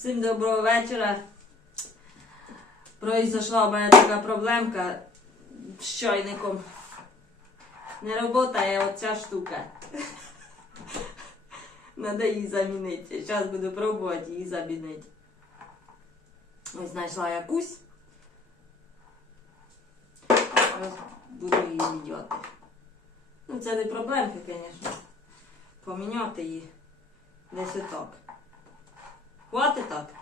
Всім доброго вечора. Произошла в мене така проблемка з чайником. Не роботає оця штука. Надо її замінити. Зараз буду пробувати її замінити. Ось знайшла якусь. Зараз буду її міняти. Ну, це не проблемка, звісно. Поміняти її десь отак. Хватить так?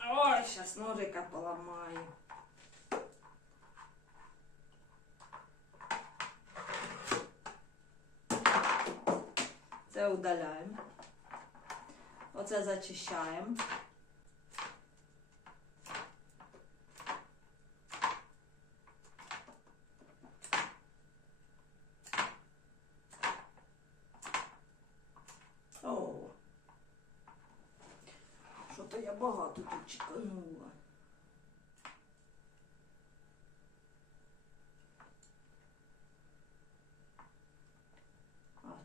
Ой, сейчас ножика поломаю. Це удаляємо. Оце зачищаємо. О. Що то я багато тут чеканула.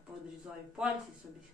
Подрізаю пальці собі.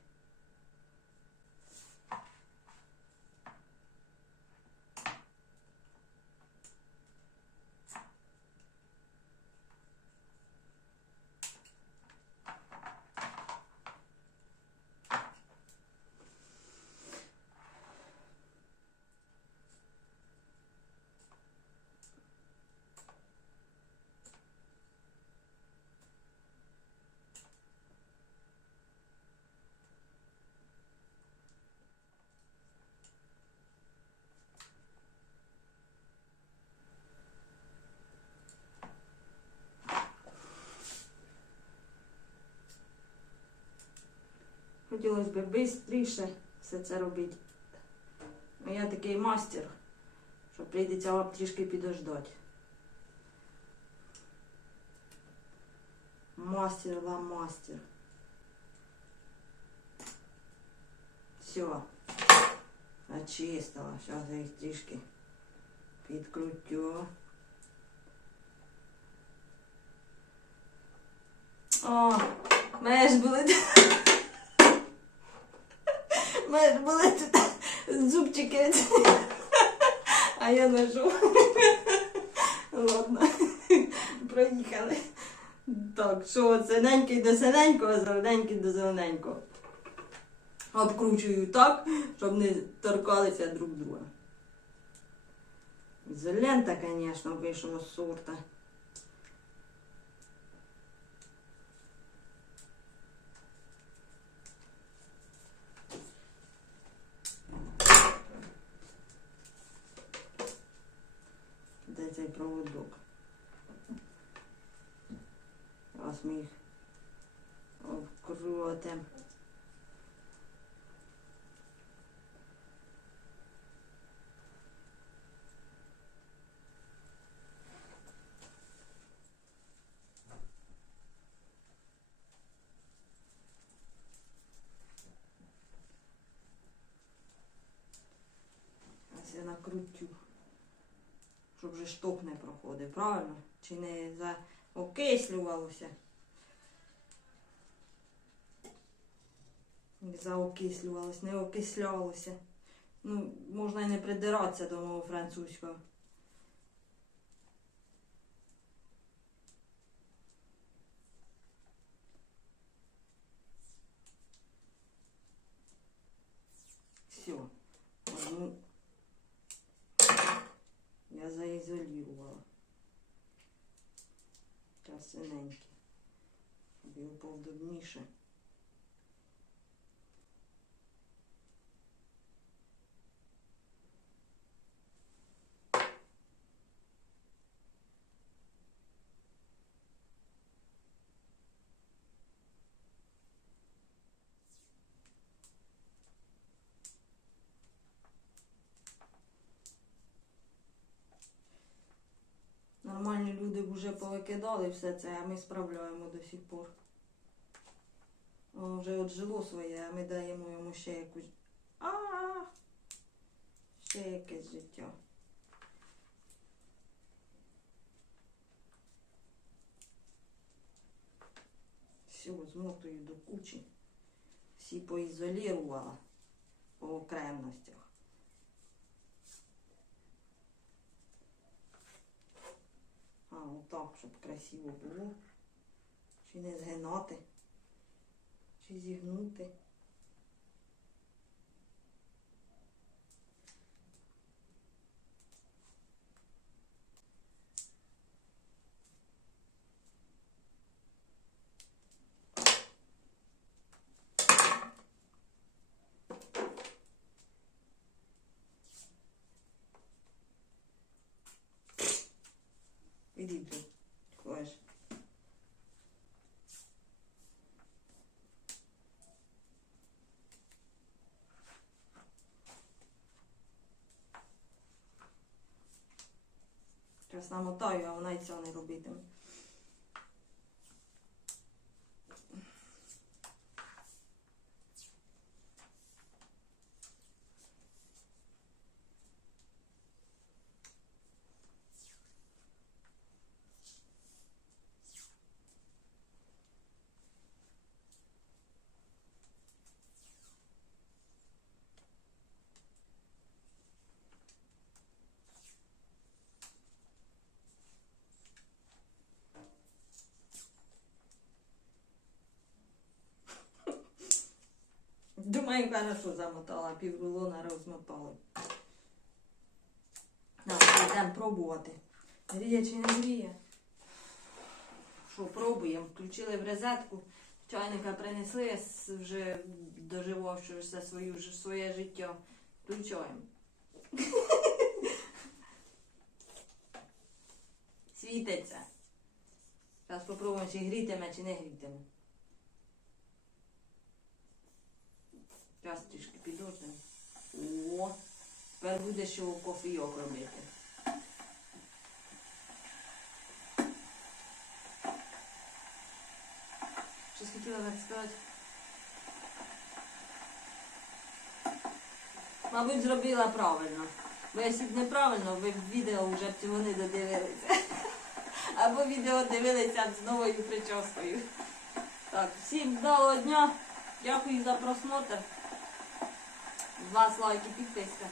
Хотілося б швидше все це робити. Ну, я такий мастер, що прийдеться вам трішки підождати. Мастер ла мастер. Все. Очистила. Зараз я їх трішки підкрутю. О, мене ж були. мене ж були тут зубчики. А я ножу. Ладно. Проїхали. Так, що синенький до синенького, зелененький до зелененького. Обкручую так, щоб не торкалися друг друга. Зелента, звісно, вийшла сорта. Де цей проводок? Ось ми їх обкрутимо. Я накрутю. Щоб вже шток не проходив, правильно? Чи не заокислювалося? Не заокислювалося, не окислялося. Ну, можна і не придиратися до мого французького. Все. Я заізолювала. Зараз синенький. Повдобніше. Вже повикидали все це, а ми справляємо до сих пор. Воно вже отжило своє, а ми даємо йому ще якусь. А! Ще якесь життя. Все, змотую до кучі. всі поізолірувала по окремностях. Отак, щоб красиво було. Чи не згинати, чи зігнути. Тут. Хочеш. Зараз намотаю, а вона й цього не робитиме. Думаю, хорошо замотала, піврулона розмотали. Так, йдемо пробувати. Гріє чи не гріє? Що, пробуємо. Включили в розетку, чайника принесли, вже доживавши все свою, своє життя. Включаємо. Світиться. Зараз спробуємо, чи грітиме, чи не грітиме. Зараз трішки підождемо. О, тепер буде що кофійок робити. Щось хотіла так сказати. Мабуть, зробила правильно. Бо якщо б неправильно, ви б відео вже б цього не додивилися. Або відео дивилися з новою прическою. Так, всім вдалого дня. Дякую за просмотр. З вас лайк і підписка.